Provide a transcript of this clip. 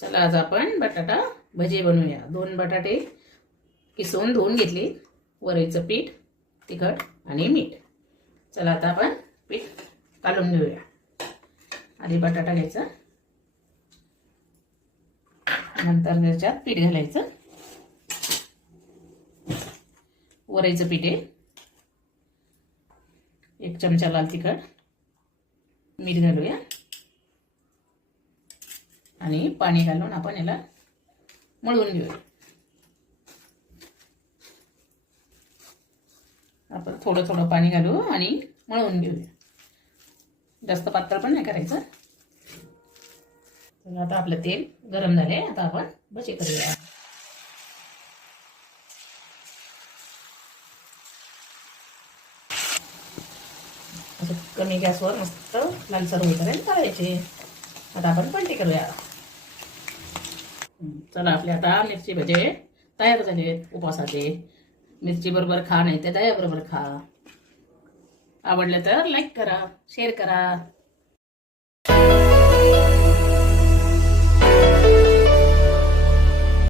चला आज आपण बटाटा भजी बनवूया। 2 बटाटे किसून धुवून घेतले, वरईचं पीठ, तिखट आणि मीठ। चला आता आपण पीठ काढून घेऊया। आधी बटाटा घ्यायचा, नंतर त्याच्यात पीठ घालायचं। वरईचं पीठ आहे, 1 चमचा लाल तिखट, मीठ घालूया आणि पाणी घालून आपण याला मळून घेऊया। आपण थोडं थोडं पाणी घालू आणि मळून घेऊया, जास्त पातळ पण नाही करायचं। तर आता आपलं तेल गरम झाले, आता आपण भजी करूया। असं कमी गॅसवर मस्त लालसर होईपर्यंत तळायचे। आता आपण पलटी करूया। चला आपले आता मिरची भजे तयार झालेत उपवासाचे। मिरची बरोबर खा, नाही तर दह्या बरोबर खा। आवडलं तर लाईक करा, शेअर करा।